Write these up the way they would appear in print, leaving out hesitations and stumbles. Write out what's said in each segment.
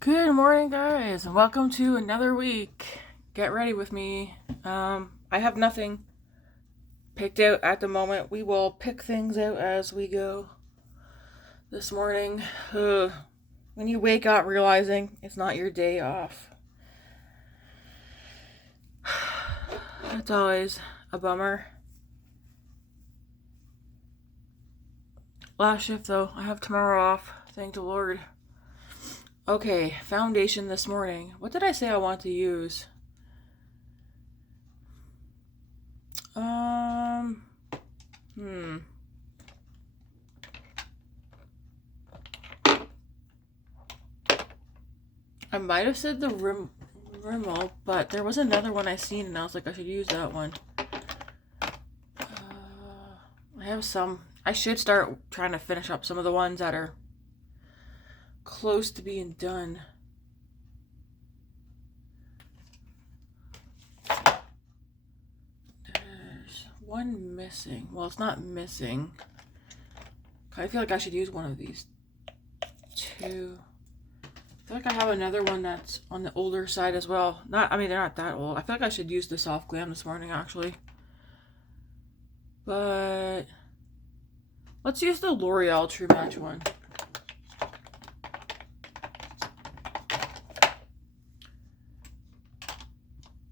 Good morning, guys, and welcome to another week. Get ready with me. I have nothing picked out at the moment. We will pick things out as we go. This morning, when you wake up realizing it's not your day off, it's always a bummer. Last shift though, I have tomorrow off. Thank the Lord. Okay, foundation this morning. What did I say I want to use? I might have said the Rimmel, but there was another one I seen and I was like, I should use that one. I have some. I should start trying to finish up some of the ones that are close to being done. There's one missing. Well, it's not missing. I feel like I should use one of these two. I feel like I have another one that's on the older side as well. They're not that old. I feel like I should use the Soft Glam this morning, actually. But let's use the L'Oreal True Match one.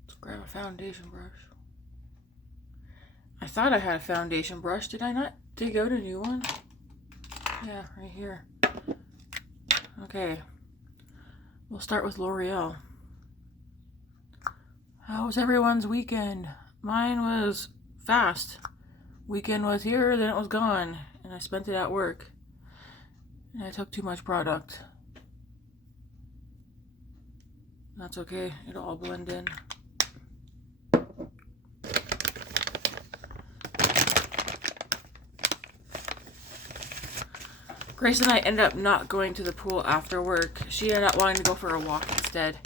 Let's grab a foundation brush. I thought I had a foundation brush. Did I not dig out a new one? Yeah, right here. Okay. We'll start with L'Oreal. How was everyone's weekend? Mine was fast. Weekend was here, then it was gone, and I spent it at work. And I took too much product. That's okay, it'll all blend in. Grace and I ended up not going to the pool after work. She ended up wanting to go for a walk instead.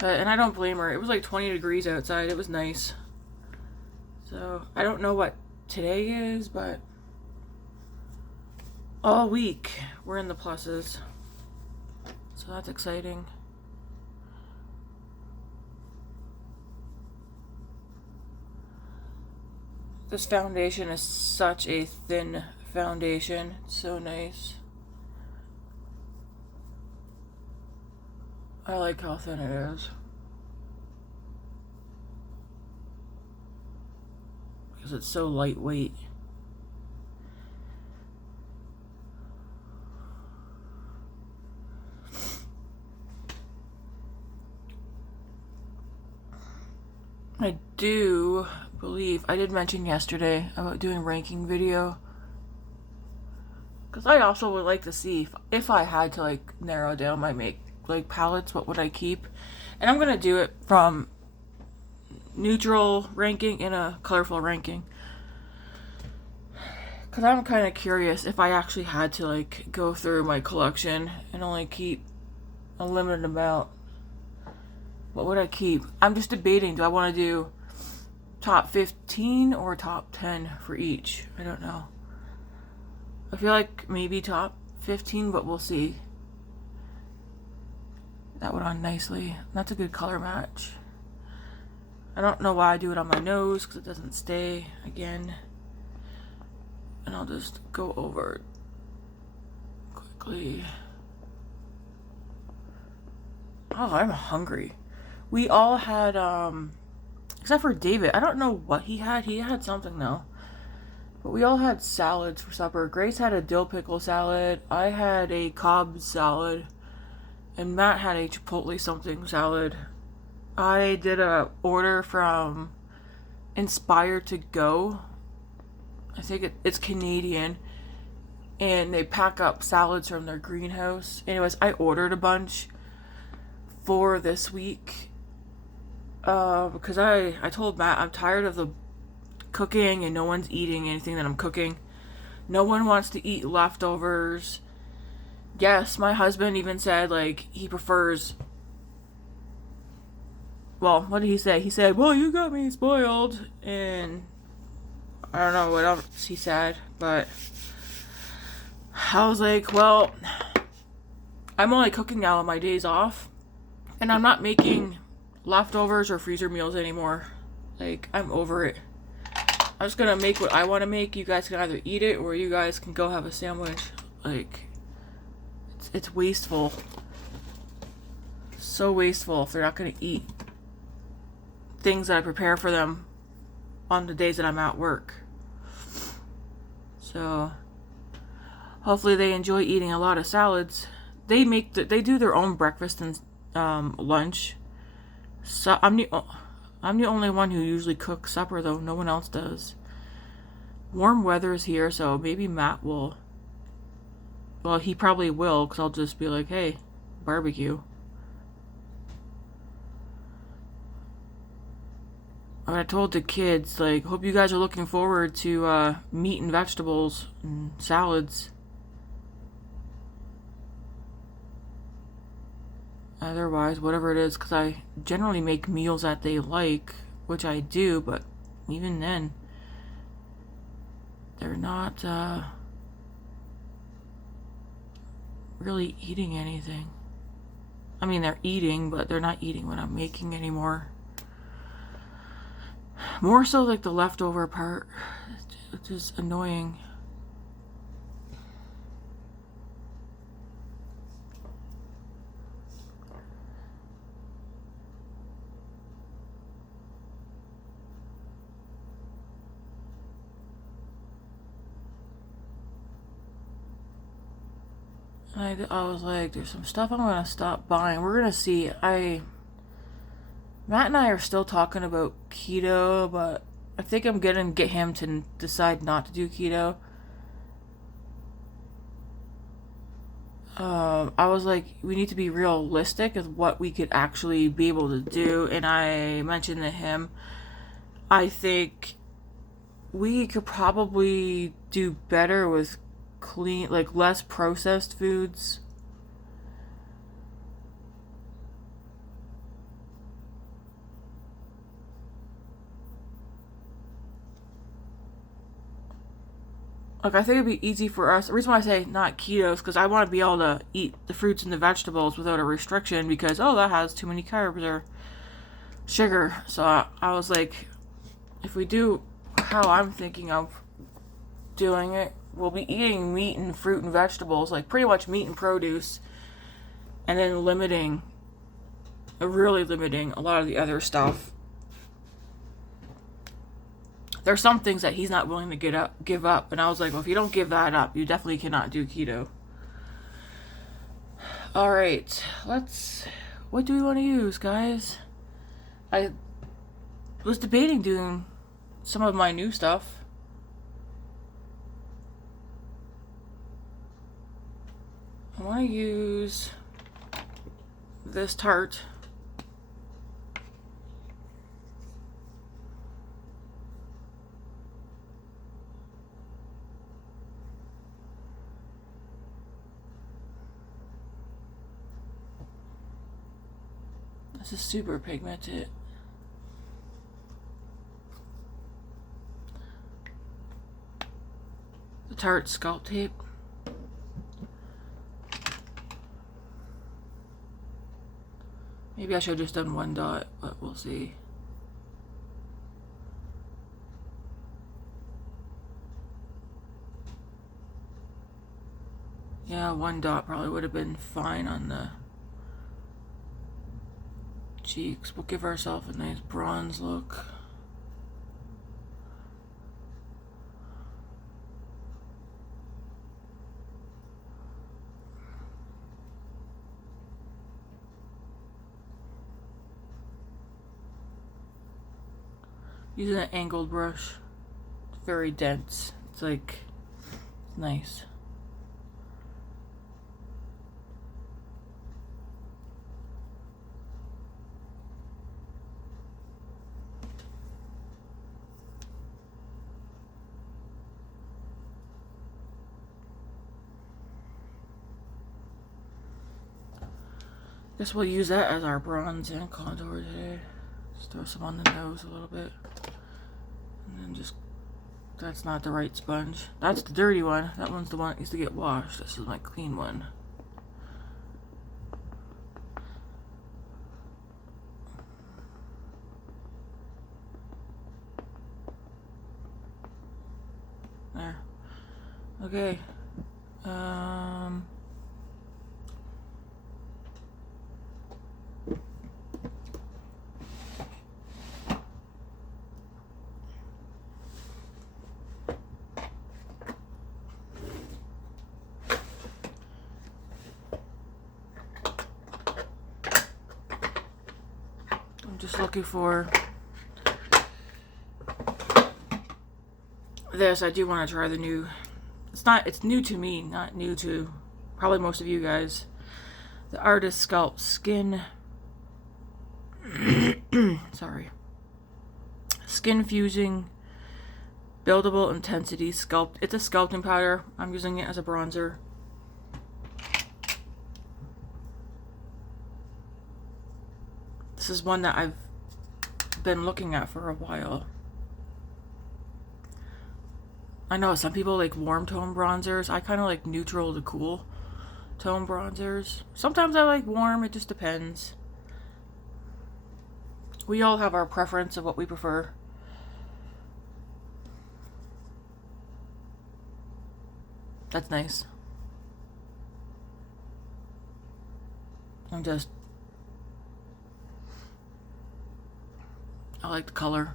And I don't blame her. It was like 20 degrees outside. It was nice. So, I don't know what today is, but all week we're in the pluses. So that's exciting. This foundation is such a thin foundation. It's so nice. I like how thin it is. Because it's so lightweight. I do believe I did mention yesterday about doing ranking video. Because I also would like to see if I had to like narrow down my palettes, what would I keep? And I'm gonna do it from neutral ranking and a colorful ranking. Because I'm kind of curious if I actually had to like go through my collection and only keep a limited amount. What would I keep? I'm just debating. Do I want to do top 15 or top 10 for each? I don't know. I feel like maybe top 15, but we'll see. That went on nicely. That's a good color match. I don't know why I do it on my nose because it doesn't stay again. And I'll just go over it quickly. Oh, I'm hungry. We all had, except for David. I don't know what he had. He had something though. But we all had salads for supper. Grace had a dill pickle salad. I had a Cobb salad. And Matt had a Chipotle something salad. I did a order from Inspire to Go. I think it's Canadian. And they pack up salads from their greenhouse. Anyways, I ordered a bunch for this week. Because I told Matt I'm tired of the cooking and no one's eating anything that I'm cooking. No one wants to eat leftovers. Yes, my husband even said, like, he prefers... Well, what did he say? He said, well, you got me spoiled. And I don't know what else he said, but I was like, well, I'm only cooking now on my days off, and I'm not making leftovers or freezer meals anymore. Like, I'm over it. I'm just gonna make what I want to make. You guys can either eat it or you guys can go have a sandwich. Like, it's wasteful. So wasteful if they're not gonna eat things that I prepare for them on the days that I'm at work. So hopefully they enjoy eating a lot of salads. They do their own breakfast and lunch. So I'm the only one who usually cooks supper, though. No one else does. Warm weather is here, so maybe Matt will. Well, he probably will, because I'll just be like, hey, barbecue. I told the kids, like, hope you guys are looking forward to meat and vegetables and salads. Otherwise, whatever it is, because I generally make meals that they like, which I do, but even then, they're not really eating anything. I mean, they're eating, but they're not eating what I'm making anymore. More so like the leftover part, which is annoying. I was like, there's some stuff I'm gonna stop buying. We're gonna see. Matt and I are still talking about keto, but I think I'm gonna get him to decide not to do keto. I was like, we need to be realistic with what we could actually be able to do, and I mentioned to him, I think we could probably do better with clean, like less processed foods. Like, I think it'd be easy for us. The reason why I say not keto is because I want to be able to eat the fruits and the vegetables without a restriction, because, oh, that has too many carbs or sugar. So I was like, if we do how I'm thinking of doing it, we'll be eating meat and fruit and vegetables, like pretty much meat and produce, and then really limiting a lot of the other stuff. There's some things that he's not willing to give up. And I was like, well, if you don't give that up, you definitely cannot do keto. All right, what do we want to use, guys? I was debating doing some of my new stuff. I want to use this Tarte. This is super pigmented. The Tarte Sculptape. Maybe I should have just done one dot, but we'll see. Yeah, one dot probably would have been fine on the cheeks. We'll give ourselves a nice bronze look. Using an angled brush. It's very dense. It's like nice. Guess we'll use that as our bronze and contour today. Just throw some on the nose a little bit. And then just, that's not the right sponge. That's the dirty one. That one's the one that needs to get washed. This is my clean one. There. Okay. I'm just looking for this. I do want to try the new. It's new to me, not new to probably most of you guys. The Artist Sculpt Skin. Sorry. Skin Fusing Buildable Intensity Sculpt. It's a sculpting powder. I'm using it as a bronzer. This is one that I've been looking at for a while. I know some people like warm tone bronzers. I kind of like neutral to cool tone bronzers. Sometimes I like warm. It just depends. We all have our preference of what we prefer. That's nice. I like the color.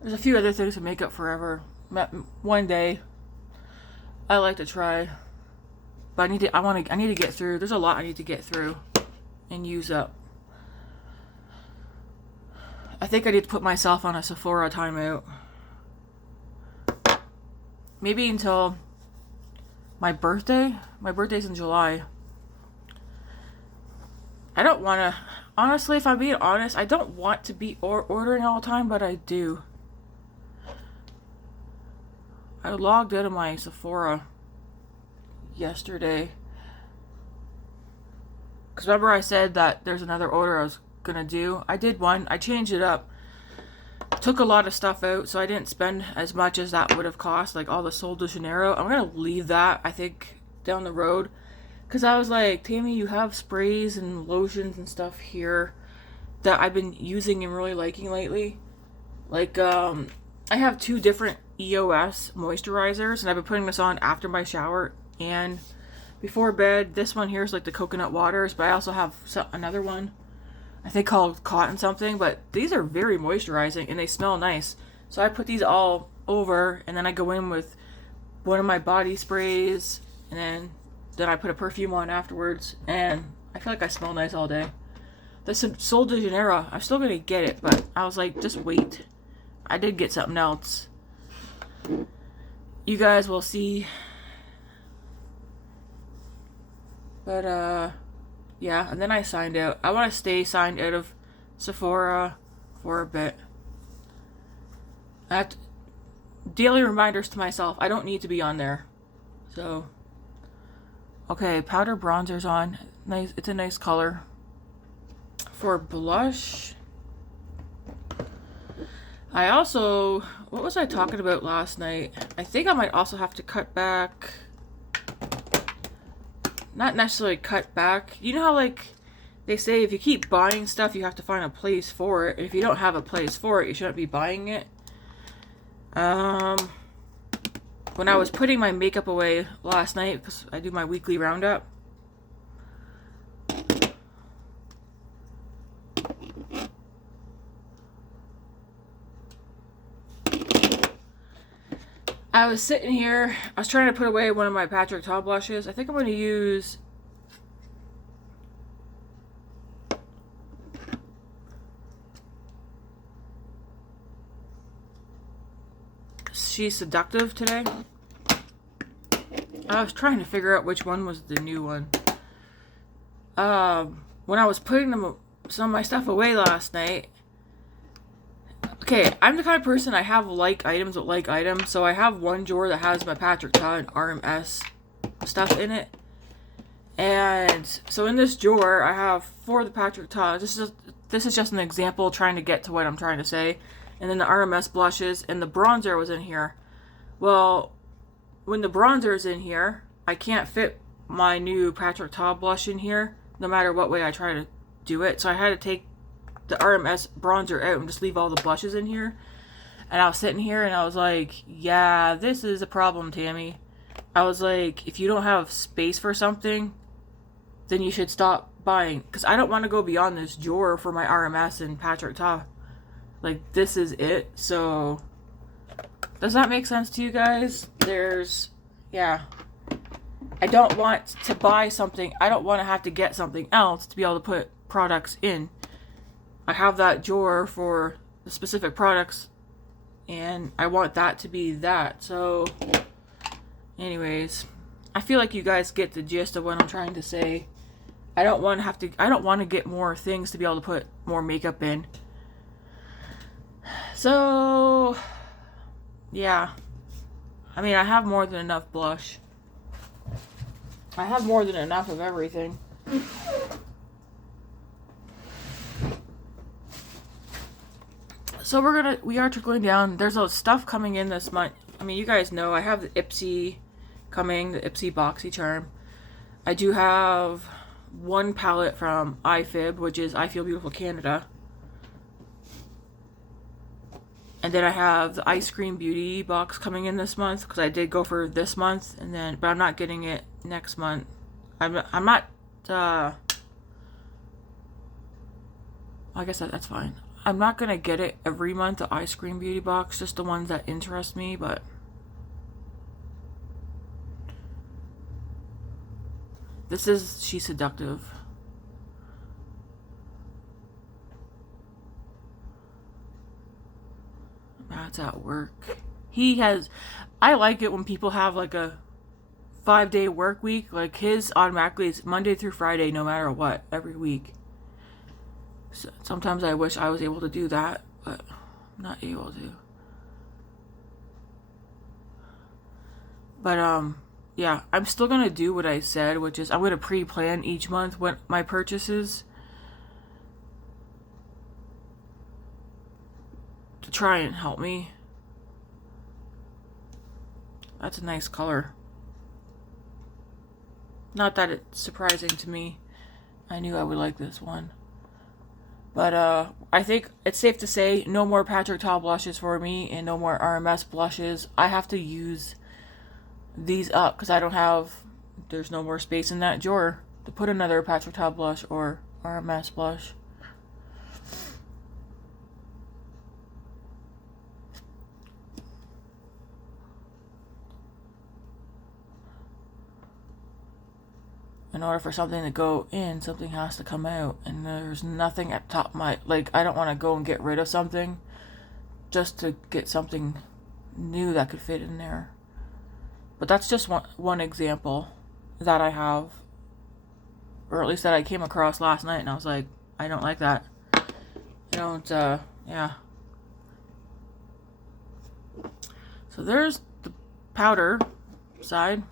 There's a few other things to make up forever. One day, I like to try, but I need to get through. There's a lot I need to get through and use up. I think I need to put myself on a Sephora timeout. Maybe until my birthday. My birthday's in July. I don't want to. Honestly, if I'm being honest, I don't want to be ordering all the time, but I do. I logged out of my Sephora yesterday. Because remember I said that there's another order I was going to do? I did one. I changed it up. Took a lot of stuff out, so I didn't spend as much as that would have cost. Like all the Sol de Janeiro. I'm going to leave that, I think, down the road. Because I was like, Tammy, you have sprays and lotions and stuff here that I've been using and really liking lately. Like, I have 2 different EOS moisturizers, and I've been putting this on after my shower and before bed. This one here is like the coconut waters, but I also have another one, I think called cotton something, but these are very moisturizing and they smell nice. So I put these all over, and then I go in with one of my body sprays, and then I put a perfume on afterwards, and I feel like I smell nice all day. The Sol de Janeiro, I'm still gonna get it, but I was like, just wait. I did get something else. You guys will see. But, yeah, and then I signed out. I want to stay signed out of Sephora for a bit. Daily reminders to myself, I don't need to be on there. So, okay, powder bronzer's on. Nice, it's a nice color. For blush, I also, what was I talking about last night? I think I might also have to cut back. Not necessarily cut back. You know how, like, they say if you keep buying stuff, you have to find a place for it. If you don't have a place for it, you shouldn't be buying it. When I was putting my makeup away last night, because I do my weekly roundup, I was sitting here, I was trying to put away one of my Patrick Ta blushes. I think I'm going to use She's Seductive today. I was trying to figure out which one was the new one. When I was putting some of my stuff away last night, okay, I'm the kind of person, I have like items with like items. So I have one drawer that has my Patrick Ta and RMS stuff in it. And so in this drawer, I have 4 of the Patrick Ta. This is just an example trying to get to what I'm trying to say. And then the RMS blushes and the bronzer was in here. Well, when the bronzer is in here, I can't fit my new Patrick Ta blush in here, no matter what way I try to do it. So I had to take the RMS bronzer out and just leave all the blushes in here. And I was sitting here and I was like, yeah, this is a problem, Tammy. I was like, if you don't have space for something, then you should stop buying. Because I don't want to go beyond this drawer for my RMS and Patrick Ta. Like, this is it. So, does that make sense to you guys? Yeah. I don't want to buy something. I don't want to have to get something else to be able to put products in. I have that drawer for the specific products, and I want that to be that. So, anyways, I feel like you guys get the gist of what I'm trying to say. I don't want to get more things to be able to put more makeup in. So, yeah. I mean, I have more than enough blush. I have more than enough of everything. So we are trickling down. There's a stuff coming in this month. I mean, you guys know I have the Ipsy coming, the Ipsy Boxy Charm. I do have one palette from iFib, which is I Feel Beautiful Canada. And then I have the Ice Cream Beauty box coming in this month, because I did go for this month, but I'm not getting it next month. I'm not, I guess that's fine. I'm not going to get it every month, the Ice Cream Beauty box, just the ones that interest me, but this is She's Seductive. Matt's at work. I like it when people have like a 5-day work week. Like his automatically is Monday through Friday, no matter what, every week. So sometimes I wish I was able to do that, but I'm not able to. But yeah, I'm still gonna do what I said, which is I'm gonna pre-plan each month what my purchases to try and help me. That's a nice color. Not that it's surprising to me. I knew I would like this one. But I think it's safe to say no more Patrick Ta blushes for me and no more RMS blushes. I have to use these up because there's no more space in that drawer to put another Patrick Ta blush or RMS blush. In order for something to go in, something has to come out. And there's nothing at top of my... Like, I don't want to go and get rid of something just to get something new that could fit in there. But that's just one example that I have. Or at least that I came across last night. And I was like, I don't like that. I don't, yeah. So there's the powder side.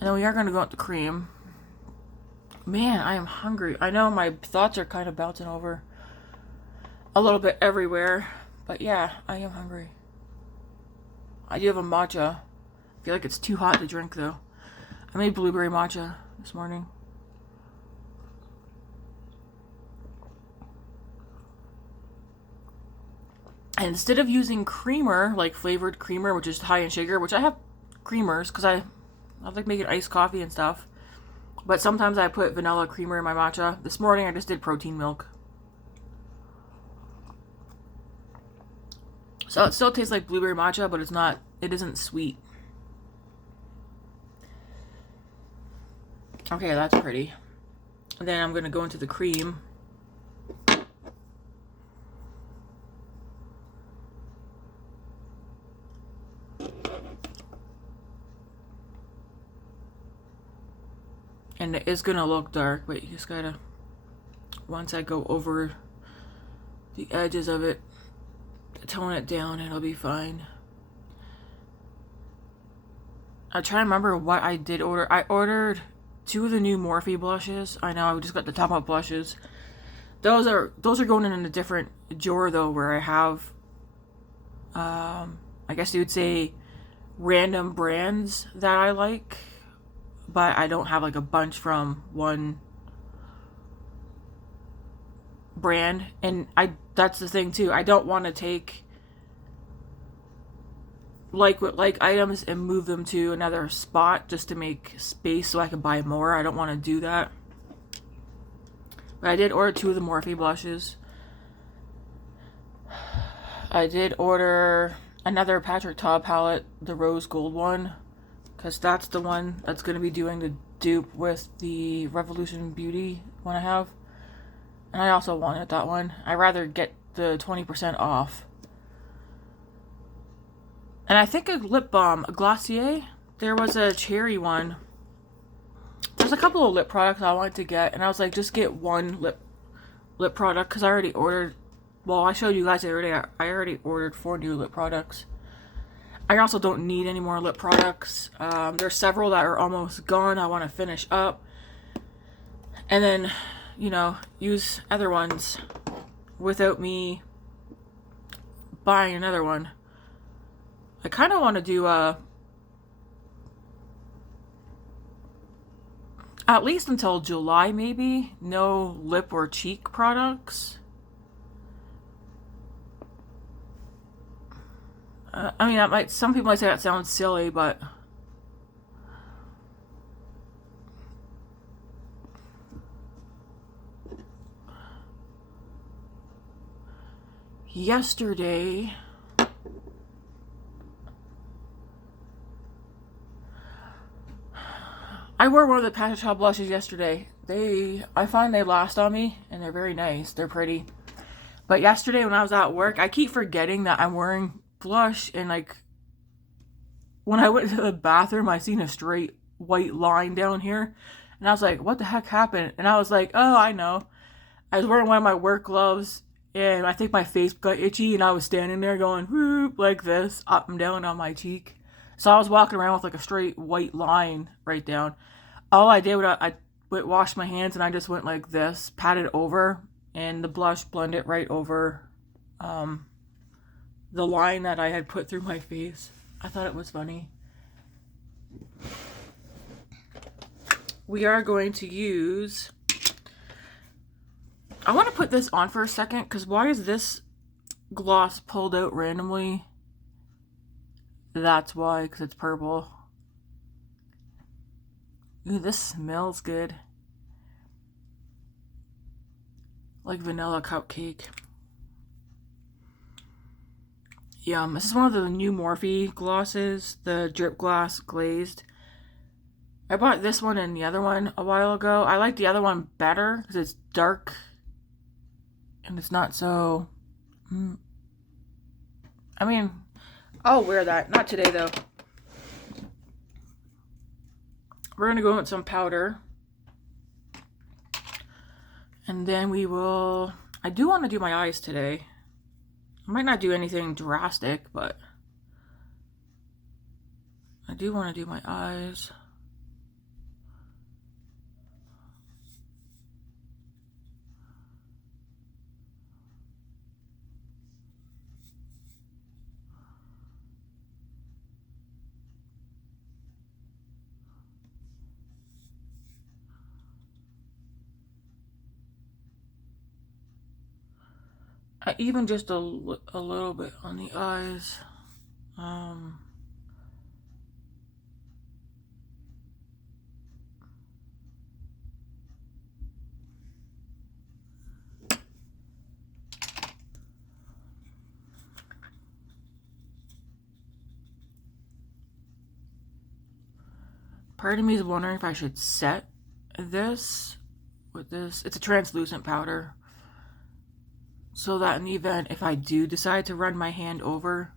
And then we are going to go into cream. Man, I am hungry. I know my thoughts are kind of bouncing over a little bit everywhere. But yeah, I am hungry. I do have a matcha. I feel like it's too hot to drink though. I made blueberry matcha this morning. And instead of using creamer, like flavored creamer, which is high in sugar, which I have creamers because I like making iced coffee and stuff. But sometimes I put vanilla creamer in my matcha. This morning I just did protein milk. So it still tastes like blueberry matcha, but it isn't sweet. Okay, that's pretty. And then I'm going to go into the cream. And it is going to look dark, but you just gotta, once I go over the edges of it, tone it down, it'll be fine. I'm trying to remember what I did order. I ordered 2 of the new Morphe blushes. I know, I just got the top up blushes. Those are going in a different drawer though, where I have, I guess you would say, random brands that I like, but I don't have like a bunch from one brand. And that's the thing too. I don't want to take like items and move them to another spot just to make space so I can buy more. I don't want to do that. But I did order 2 of the Morphe blushes. I did order another Patrick Ta palette, the rose gold one, because that's the one that's going to be doing the dupe with the Revolution Beauty one I have. And I also wanted that one. I'd rather get the 20% off. And I think a lip balm, a Glossier, there was a cherry one. There's a couple of lip products I wanted to get, and I was like, just get one lip product, because I already ordered, well, I showed you guys already, I already ordered 4 new lip products. I also don't need any more lip products. There's several that are almost gone I want to finish up. And then, you know, use other ones without me buying another one. I kind of want to do at least until July maybe, no lip or cheek products. I mean, some people might say that sounds silly, but yesterday I wore one of the Patrick Ta blushes yesterday. I find they last on me, and they're very nice. They're pretty. But yesterday when I was at work, I keep forgetting that I'm wearing blush, and like when I went to the bathroom, I seen a straight white line down here, and I was like, what the heck happened? And I was like, oh, I know. I was wearing one of my work gloves, and I think my face got itchy, and I was standing there going whoop like this, up and down on my cheek. So I was walking around with like a straight white line right down. All I did was I washed my hands, and I just went like this, patted over, and the blush blended right over the line that I had put through my face. I thought it was funny. We are going to use... I want to put this on for a second, because why is this gloss pulled out randomly? That's why, because it's purple. Ooh, this smells good. Like vanilla cupcake. Yum. This is one of the new Morphe glosses, the Drip Gloss Glazed. I bought this one and the other one a while ago. I like the other one better because it's dark and it's not so... I mean, I'll wear that. Not today, though. We're going to go in with some powder. And then we will... I do want to do my eyes today. I might not do anything drastic, but... I do want to do my eyes. Even just a little bit on the eyes. Part of me is wondering if I should set this with this. It's a translucent powder. So that in the event, if I do decide to run my hand over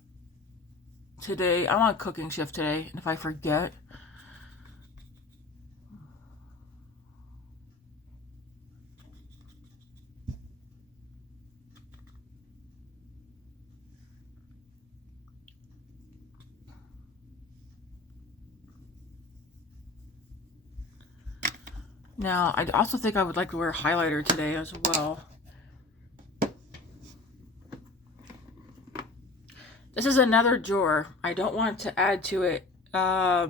today, I'm on a cooking shift today, and if I forget, now I also think I would like to wear highlighter today as well. This is another drawer. I don't want to add to it. I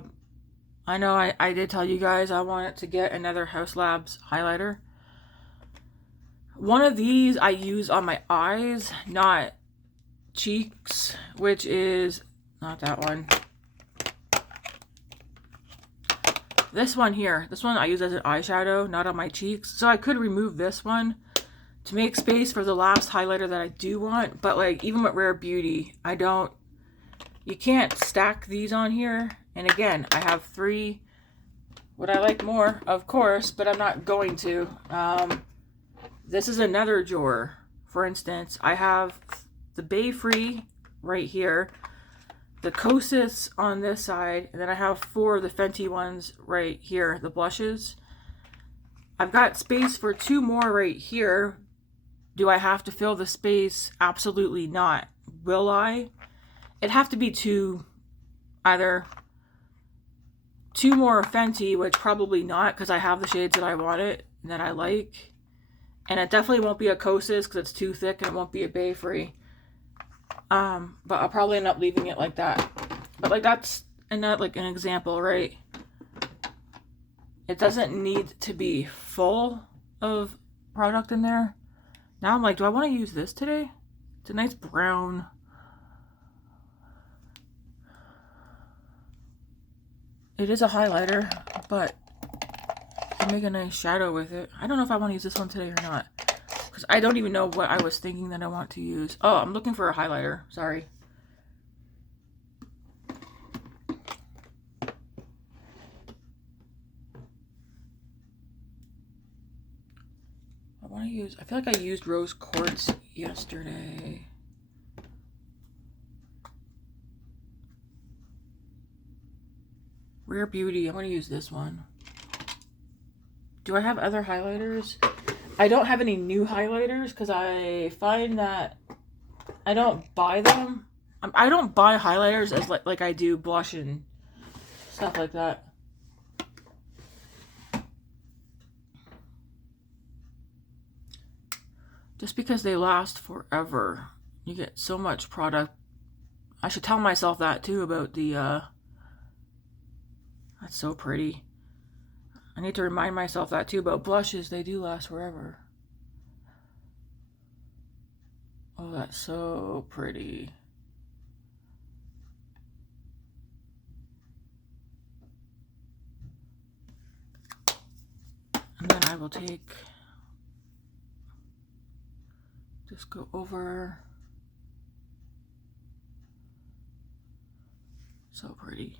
know I did tell you guys I wanted to get another Haus Labs highlighter. One of these I use on my eyes, not cheeks, which is not that one. This one here. This one I use as an eyeshadow, not on my cheeks. So I could remove this one to make space for the last highlighter that I do want. But like, even with Rare Beauty, you can't stack these on here. And again, I have 3. Would I like more? Of course, but I'm not going to. This is another drawer. For instance, I have the Bay Free right here, the Kosas on this side, and then I have 4 of the Fenty ones right here, the blushes. I've got space for 2 more right here. Do I have to fill the space? Absolutely not. Will I? It'd have to be either 2 more Fenty, which probably not, because I have the shades that I wanted and that I like. And it definitely won't be a Kosas because it's too thick, and it won't be a Bay Free. But I'll probably end up leaving it like that. But like that's like an example, right? It doesn't need to be full of product in there. Now I'm like, do I want to use this today? It's a nice brown. It is a highlighter, but I make a nice shadow with it. I don't know if I want to use this one today or not, because I don't even know what I was thinking that I want to use. Oh, I'm looking for a highlighter. Sorry. I feel like I used Rose Quartz yesterday. Rare Beauty. I'm going to use this one. Do I have other highlighters? I don't have any new highlighters because I find that I don't buy them. I don't buy highlighters as like I do blush and stuff like that. Just because they last forever. You get so much product. I should tell myself that too about the that's so pretty. I need to remind myself that too about blushes. They do last forever. Oh, that's so pretty. And then I will just go over. So pretty.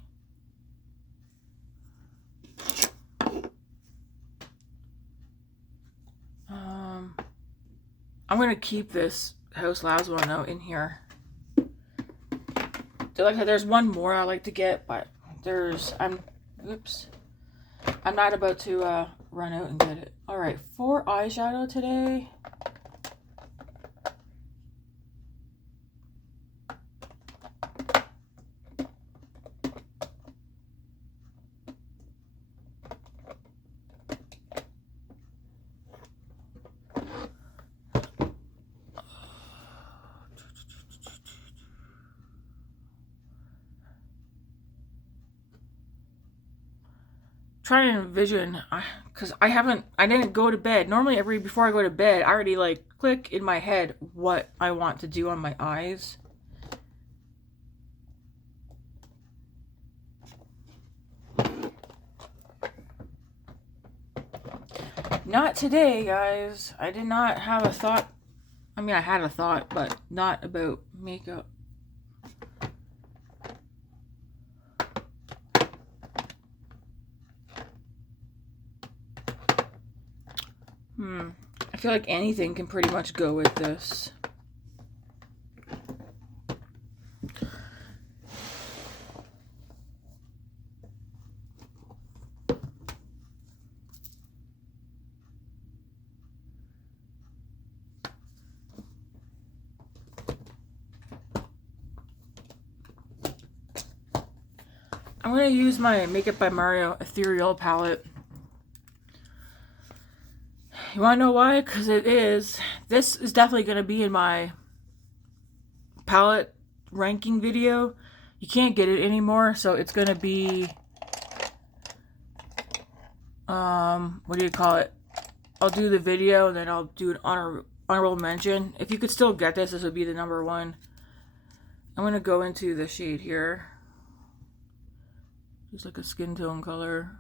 I'm gonna keep this Haus Labs one out in here. There's one more I like to get, but I'm not about to run out and get it. All right, for eyeshadow today. Trying to envision, because I didn't go to bed. Normally before I go to bed, I already like click in my head what I want to do on my eyes. Not today, guys. I did not have a thought. I mean, I had a thought, but not about makeup. I feel like anything can pretty much go with this. I'm going to use my Makeup by Mario Ethereal palette. You want to know why? Because this is definitely going to be in my palette ranking video. You can't get it anymore, so it's going to be, what do you call it? I'll do the video, and then I'll do an honorable mention. If you could still get this, this would be the number one. I'm going to go into the shade here. Just like a skin tone color.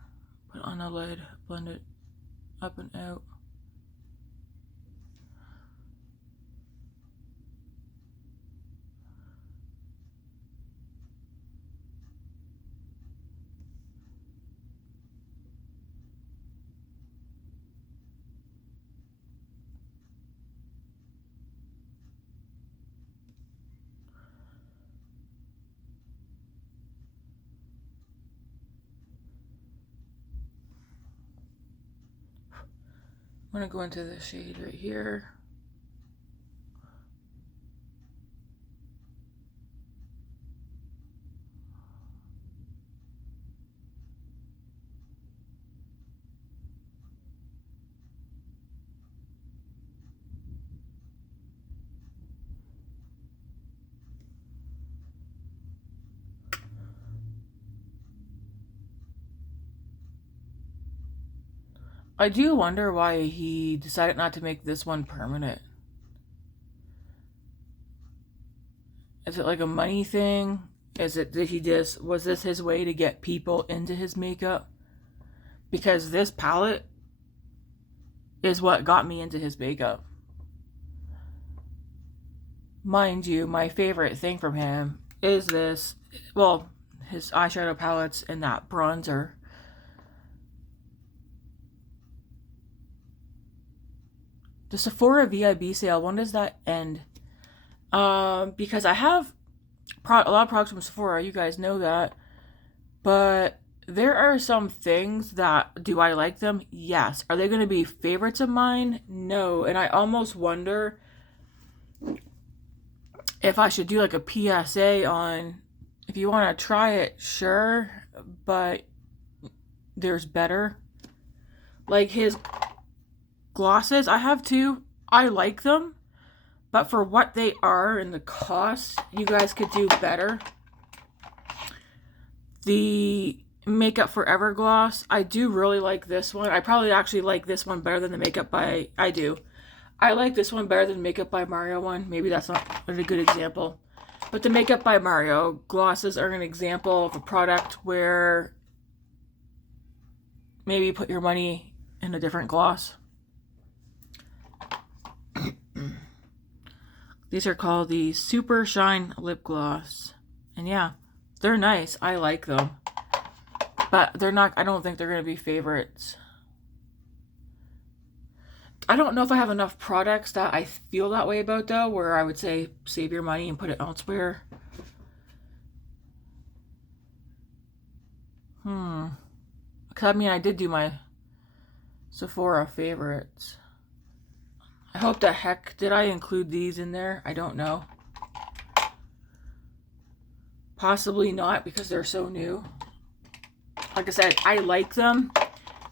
Put on a lid, blend it up and out. I'm going to go into the shade right here. I do wonder why he decided not to make this one permanent. Is it like a money thing? Was this his way to get people into his makeup? Because this palette is what got me into his makeup. Mind you, my favorite thing from him is this, well, his eyeshadow palettes and that bronzer. The Sephora VIB sale, when does that end? Because I have a lot of products from Sephora, you guys know that. But there are some things that, do I like them? Yes. Are they going to be favorites of mine? No. And I almost wonder if I should do like a PSA on, if you want to try it, sure. But there's better. Like his glosses, I have two. I like them, but for what they are and the cost, you guys could do better. The Makeup Forever gloss, I do really like this one. I probably actually like this one better than the Makeup by, I like this one better than Makeup by Mario one. Maybe that's not a good example. But the Makeup by Mario glosses are an example of a product where maybe put your money in a different gloss. These are called the Supershine lip gloss. And yeah, they're nice. I like them. But they're not, I don't think they're going to be favorites. I don't know if I have enough products that I feel that way about, though, where I would say save your money and put it elsewhere. Because, I mean, I did do my Sephora favorites. I hope the heck, did I include these in there? I don't know. Possibly not, because they're so new. Like I said, I like them,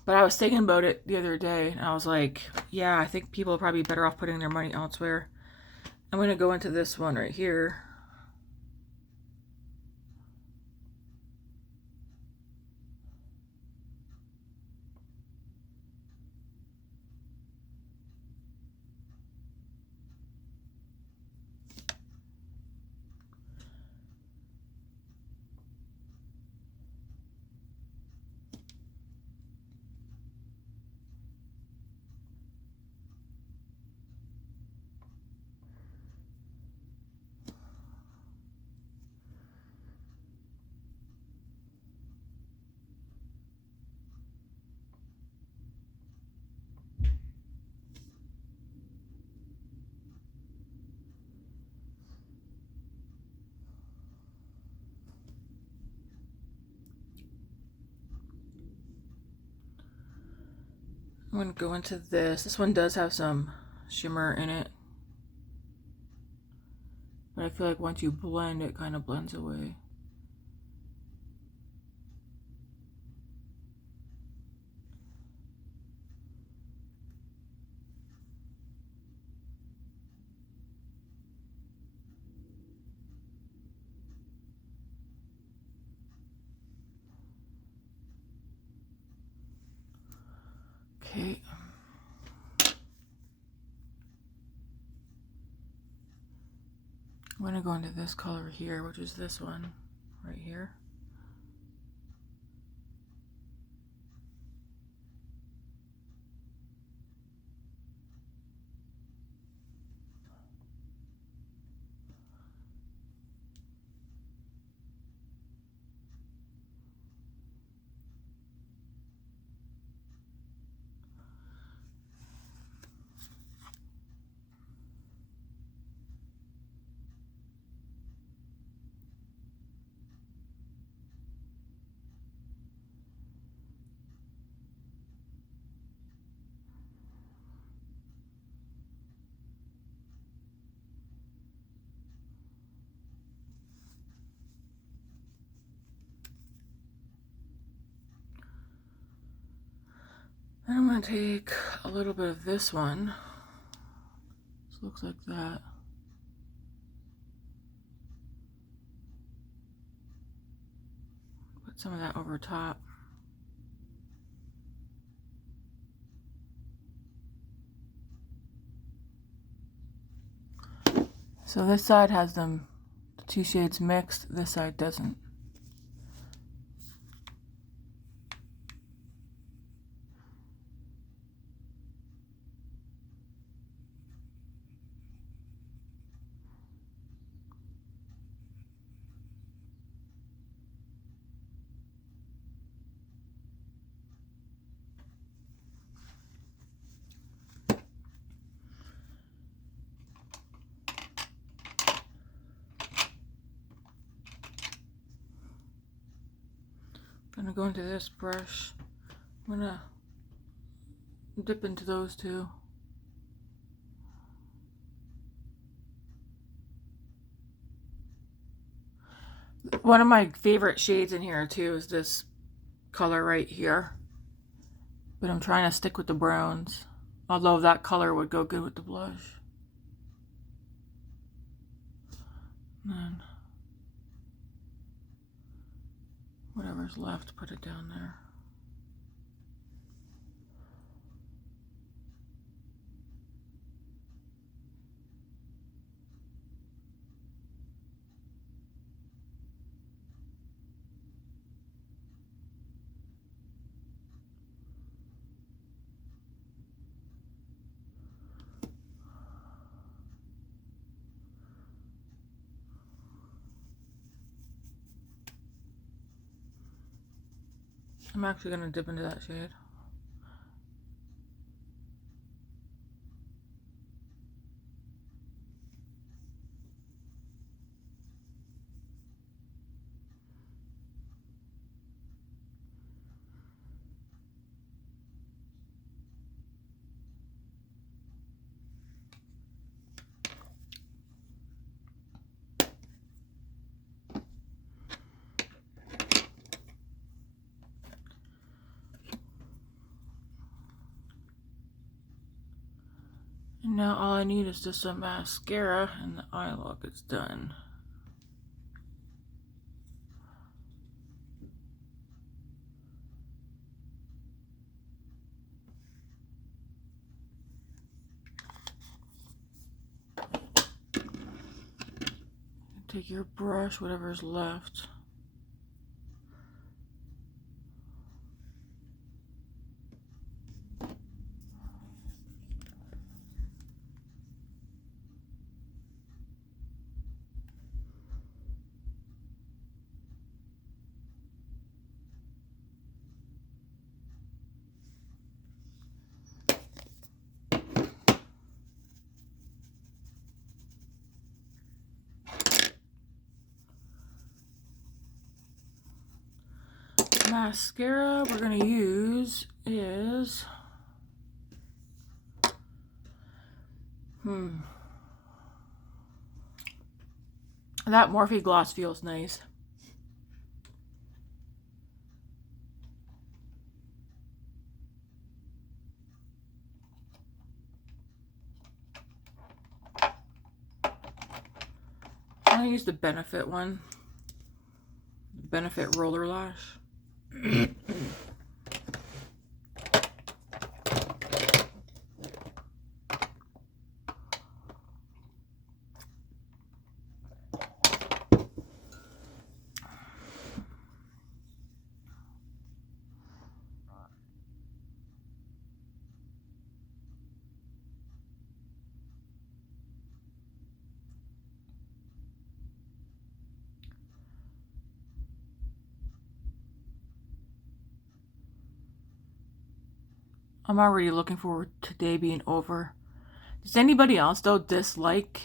but I was thinking about it the other day, and I was like, yeah, I think people are probably better off putting their money elsewhere. I'm going to go into this one right here. I'm going to go into this. This one does have some shimmer in it. But I feel like once you blend, it kind of blends away. Okay. I'm going to go into this color here, which is this one right here. And I'm going to take a little bit of this one. This looks like that. Put some of that over top. So this side has them, the two shades mixed, this side doesn't. I'm gonna go into this brush. I'm gonna dip into those two. One of my favorite shades in here too is this color right here. But I'm trying to stick with the browns. Although that color would go good with the blush. And then whatever's left, put it down there. I'm actually going to dip into that shade. And now all I need is just some mascara and the eye look is done. Take your brush, whatever's left. Mascara we're going to use is that Morphe gloss feels nice. I'm going to use the Benefit one. Benefit Rollerlash. I'm already looking forward to today being over. Does anybody else, though, dislike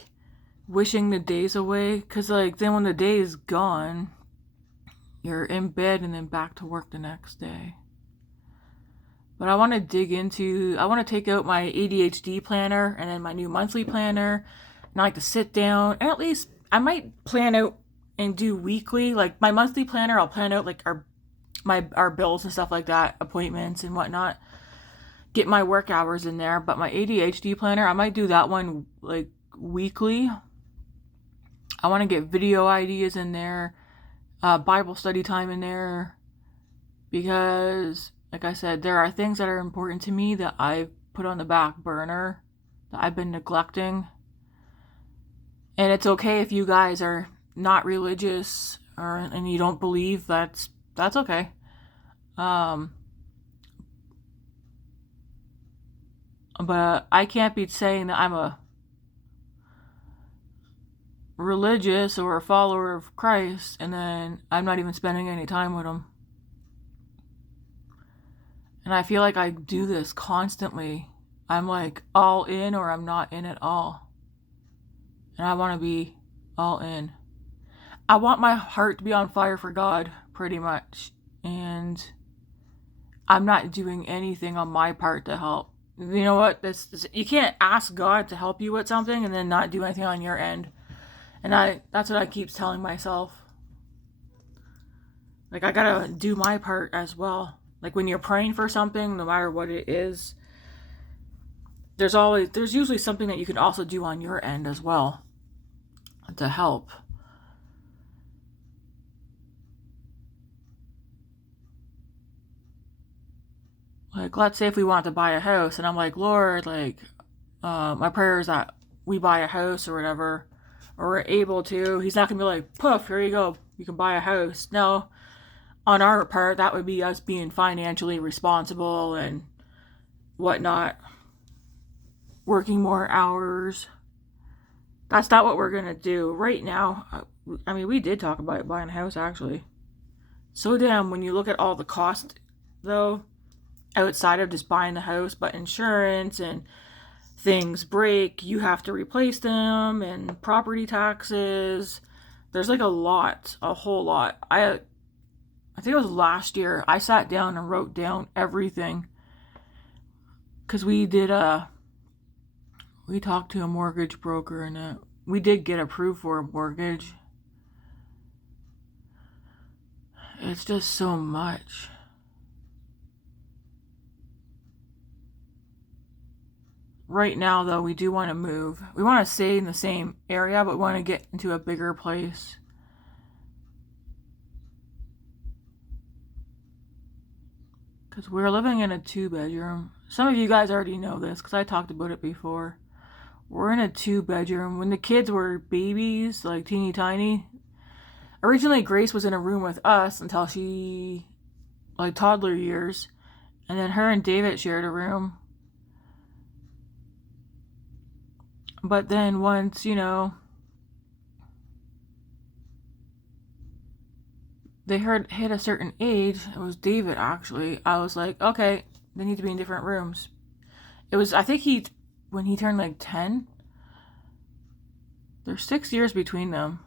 wishing the days away? Because, like, then when the day is gone, you're in bed and then back to work the next day. But I want to I want to take out my ADHD planner and then my new monthly planner. And I like to sit down and at least I might plan out and do weekly. Like my monthly planner, I'll plan out like our bills and stuff like that, appointments and whatnot. Get my work hours in there. But my ADHD planner, I might do that one like weekly. I want to get video ideas in there, Bible study time in there, because like I said, there are things that are important to me that I've put on the back burner, that I've been neglecting. And it's okay if you guys are not religious and you don't believe, that's okay. But I can't be saying that I'm a religious or a follower of Christ and then I'm not even spending any time with him. And I feel like I do this constantly. I'm like all in or I'm not in at all. And I want to be all in. I want my heart to be on fire for God, pretty much. And I'm not doing anything on my part to help. You know what? You can't ask God to help you with something and then not do anything on your end. And that's what I keep telling myself. Like, I gotta do my part as well. Like when you're praying for something, no matter what it is, there's usually something that you can also do on your end as well to help. Like, let's say if we want to buy a house and I'm like, Lord, like, my prayer is that we buy a house or whatever, or we're able to. He's not gonna be like, poof, here you go, you can buy a house. No. On our part, that would be us being financially responsible and whatnot. Working more hours. That's not what we're going to do. Right now, I mean, we did talk about buying a house, actually. So damn, when you look at all the cost, though, outside of just buying the house, but insurance and things break, you have to replace them, and property taxes. There's like a whole lot. I think it was last year, I sat down and wrote down everything. Because we talked to a mortgage broker and we did get approved for a mortgage. It's just so much. Right now, though, we do want to move. We want to stay in the same area, but we want to get into a bigger place. Because we're living in a 2-bedroom. Some of you guys already know this because I talked about it before. We're in a 2-bedroom. When the kids were babies, like teeny tiny, originally Grace was in a room with us until she, like toddler years. And then her and David shared a room. But then once, they hit a certain age, it was David actually, I was like, okay, they need to be in different rooms. It was, I think when he turned like 10, there's 6 years between them.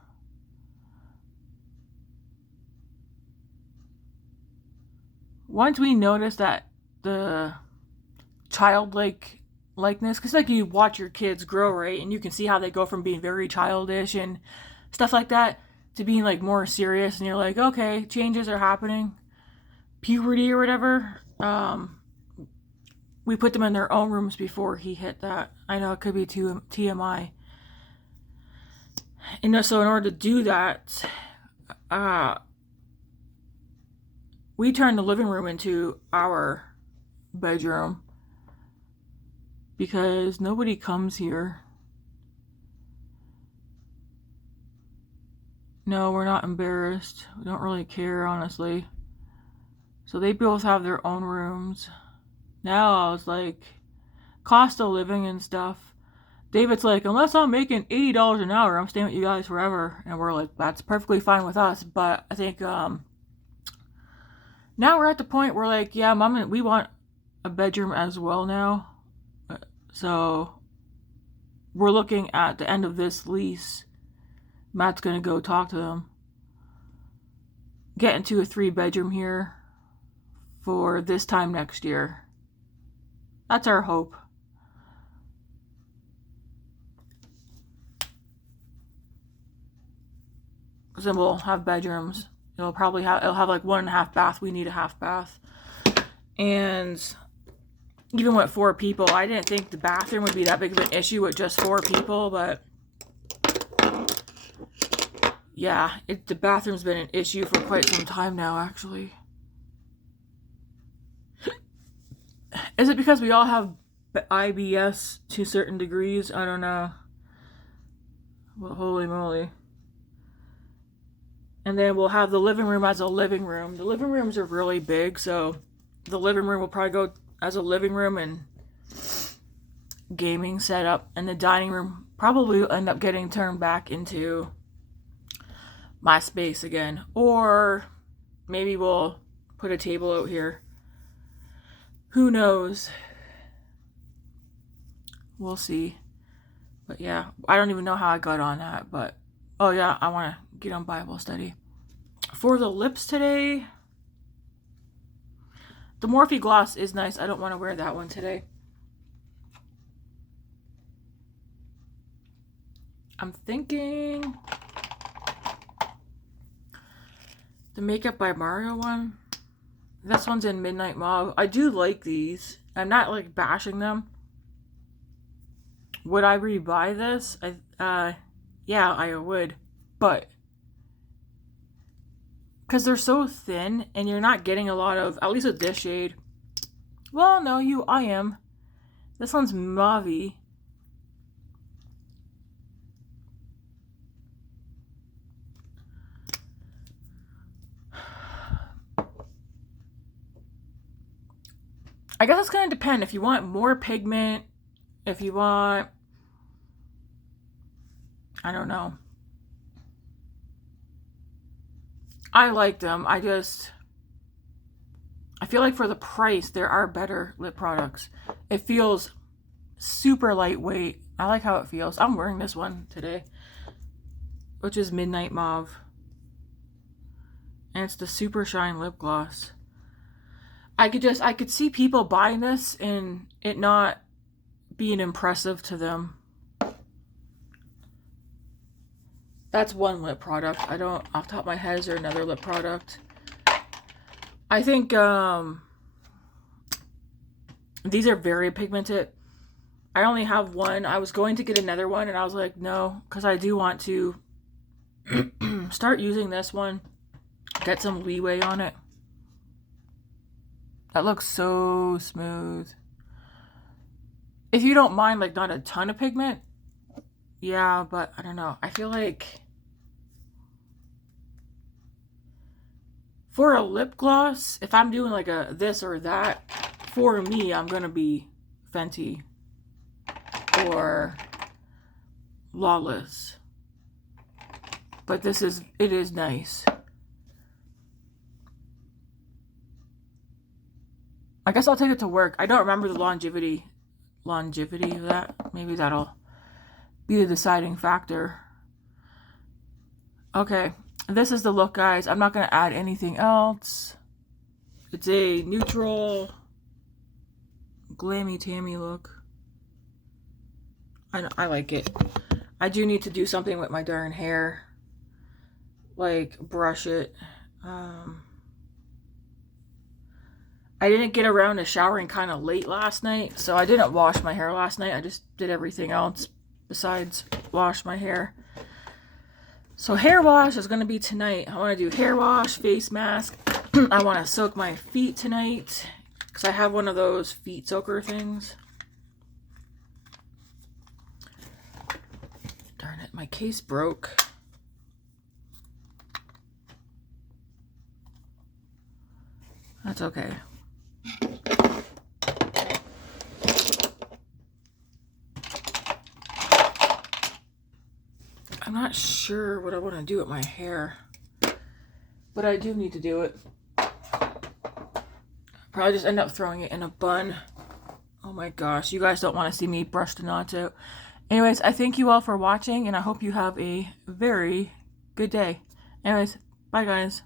Once we noticed that the likeness, because like you watch your kids grow, right, and you can see how they go from being very childish and stuff like that to being like more serious, and you're like, okay, changes are happening, puberty or whatever. We put them in their own rooms before he hit that. I know it could be too TMI. And so in order to do that, we turned the living room into our bedroom because nobody comes here. No, we're not embarrassed. We don't really care, honestly. So they both have their own rooms. Now I was like, cost of living and stuff. David's like, unless I'm making $80 an hour, I'm staying with you guys forever. And we're like, that's perfectly fine with us. But I think now we're at the point where like, yeah, Mom, we want a bedroom as well now. So we're looking at the end of this lease. Matt's going to go talk to them. Get into a 3-bedroom here for this time next year. That's our hope. Because then we'll have bedrooms. It'll have like 1.5 bath. We need a half bath. And even with 4 people, I didn't think the bathroom would be that big of an issue with just 4 people, but yeah, the bathroom's been an issue for quite some time now, actually. Is it because we all have IBS to certain degrees? I don't know. Well, holy moly. And then we'll have the living room as a living room. The living rooms are really big, so the living room will probably go as a living room and gaming setup. And the dining room probably will end up getting turned back into my space again. Or maybe we'll put a table out here. Who knows? We'll see. But yeah, I don't even know how I got on that. But, oh yeah, I want to get on Bible study. For the lips today, the Morphe gloss is nice. I don't want to wear that one today. I'm thinking the Makeup by Mario one. This one's in Midnight Mauve. I do like these. I'm not like bashing them. Would I rebuy this? Yeah, I would. But because they're so thin and you're not getting a lot of, at least with this shade. Well, no, I am. This one's Mauve. I guess it's going to depend if you want more pigment, if you want, I don't know. I like them. I feel like for the price, there are better lip products. It feels super lightweight. I like how it feels. I'm wearing this one today, which is Midnight Mauve. And it's the Supershine lip gloss. I could see people buying this and it not being impressive to them. That's one lip product. I don't, off the top of my head, is there another lip product? I think these are very pigmented. I only have one. I was going to get another one and I was like, no, because I do want to start using this one. Get some leeway on it. That looks so smooth. If you don't mind, like, not a ton of pigment. Yeah, but I don't know. I feel like for a lip gloss, if I'm doing like a this or that, for me, I'm going to be Fenty or Lawless. But it is nice. I guess I'll take it to work. I don't remember the longevity of that. Maybe that'll be the deciding factor. Okay, this is the look, guys. I'm not going to add anything else. It's a neutral, glammy tammy look. I like it. I do need to do something with my darn hair. Like, brush it. I didn't get around to showering kind of late last night, so I didn't wash my hair last night. I just did everything else besides wash my hair. So hair wash is going to be tonight. I want to do hair wash, face mask. I want to soak my feet tonight because I have one of those feet soaker things. Darn it, my case broke. That's okay. I'm not sure what I want to do with my hair, but I do need to do it. Probably just end up throwing it in a bun. Oh my gosh, you guys don't want to see me brush the knots out. Anyways, I thank you all for watching, and I hope you have a very good day. Anyways, bye guys.